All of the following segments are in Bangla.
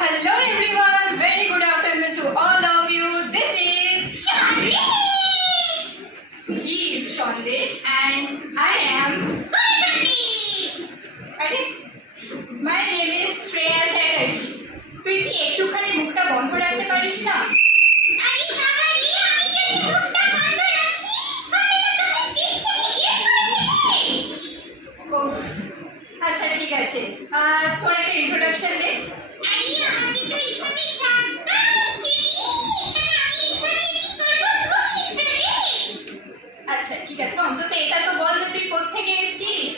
Hello everyone, very good afternoon to all of you. This is Shandesh. He is Shandesh and I am Shandesh. My name is Shreya Chatterjee. তুই কি একটুখানি মুখটা বন্ধ রাখতে পারিস না? আরে বাবা রে, আমি যদি মুখটা বন্ধ রাখি তাহলে তো তুমি স্পিচ থেকে বের করে দিবে। ওহ, আচ্ছা ঠিক আছে। তোর একটা ইন্ট্রোডাকশন দে। আরে আমাকে তো এখানে সাবধান চিনি, এখানে আমি এখানে কি করব তুমি ইন্ট্রো দে। আচ্ছা ঠিক আছে, অন্তত এটা তো বল যে তুই কোত্থেকে এসেছিস।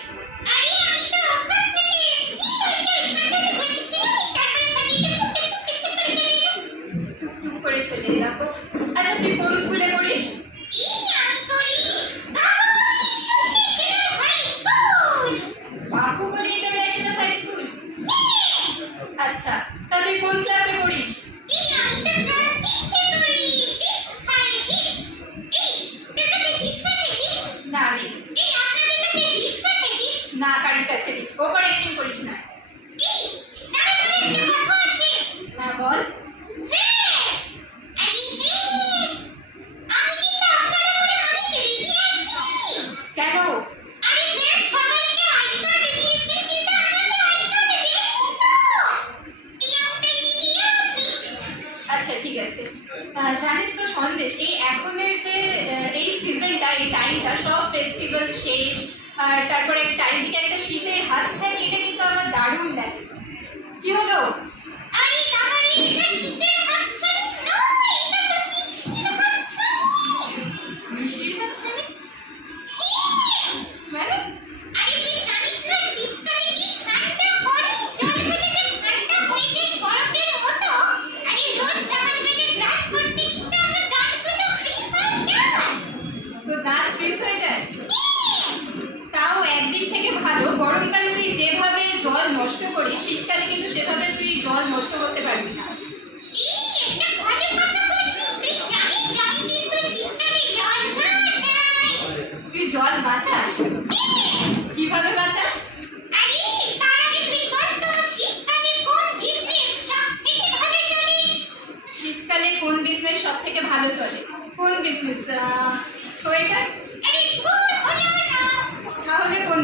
আরে আমি তো ওখান থেকে এসেছি, ওইটা এখানটাতে বসেছিলাম, তারপরে পানিতে টুক করে চলে এলাম। আচ্ছা তুই কোন স্কুলে পড়িস? এই আমি করি international high school. Baahubali international high school. আচ্ছা, তা তুই কোন ক্লাসে পড়িস? এই আমি তো ক্লাস 6 এ পড়ি, 6 5 6। এই তোর কাছে হিক্স আছে হিক্স? না রে, এই আপনাদের কাছে হিক্স আছে হিক্স? না কারোর কাছে নেই। ওভার অ্যাক্টিং করিস না। এই দাঁড়া দাঁড়া, একটা কথা আছে। না বল। স্যার, আরে স্যার, আমি কিন্তু আপনার উপরে অনেক রেগে আছি। কেন? আরে স্যার, সবাইকে আই কার্ড দিয়েছি কিন্তু আমাকে আই কার্ড দেননি তো। এই আমি তাই রেগে আছি। আচ্ছা ঠিক আছে। জানিস তো সন্দেশ, এই এখনের যে এই সিজনটা, এই টাইমটা সব ফেস্টিভ্যাল শেষ, আর তারপরে চারিদিকে একটা শীতের হাতছানি, এটা কিন্তু আমার দারুণ লাগে। কি হলো? আরে বাবা রে, এটা শীতের হাতছানি নয়, এটা তো মিষ্টির হাতছানি। মিষ্টির হাতছানি মানে? আরে তুই জানিস না শীতকালে কি ঠান্ডা পড়ে, জল থেকে যে ঠান্ডা হয়ে যায় বরফের মতো। আরে রোজ সকালবেলা ব্রাশ করতে কিন্তু আমার দাঁতগুলো ফ্রিজ হয়ে যায়। তো দাঁত ফ্রিজ হয়ে যায়? তাও একদিক থেকে ভালো, গরমকালে তুই যেভাবে জল নষ্ট করিস, শীতকালে কিন্তু সেভাবে তুই জল নষ্ট করতে পারবি না। এই একটা ভালো কথা বলবি, তুই জানিস আমি কিন্তু শীতকালে জল বাঁচাই। তুই জল বাঁচাস? কিভাবে বাঁচাস? আরে তার আগে তুই বল তো শীতকালে কোন বিজনেস সব থেকে ভালো চলে? শীতকালে কোন বিজনেস সব থেকে ভালো চলে? কোন বিজনেস? সোয়েটার? আরে ধুর, হলো না। তাহলে কোন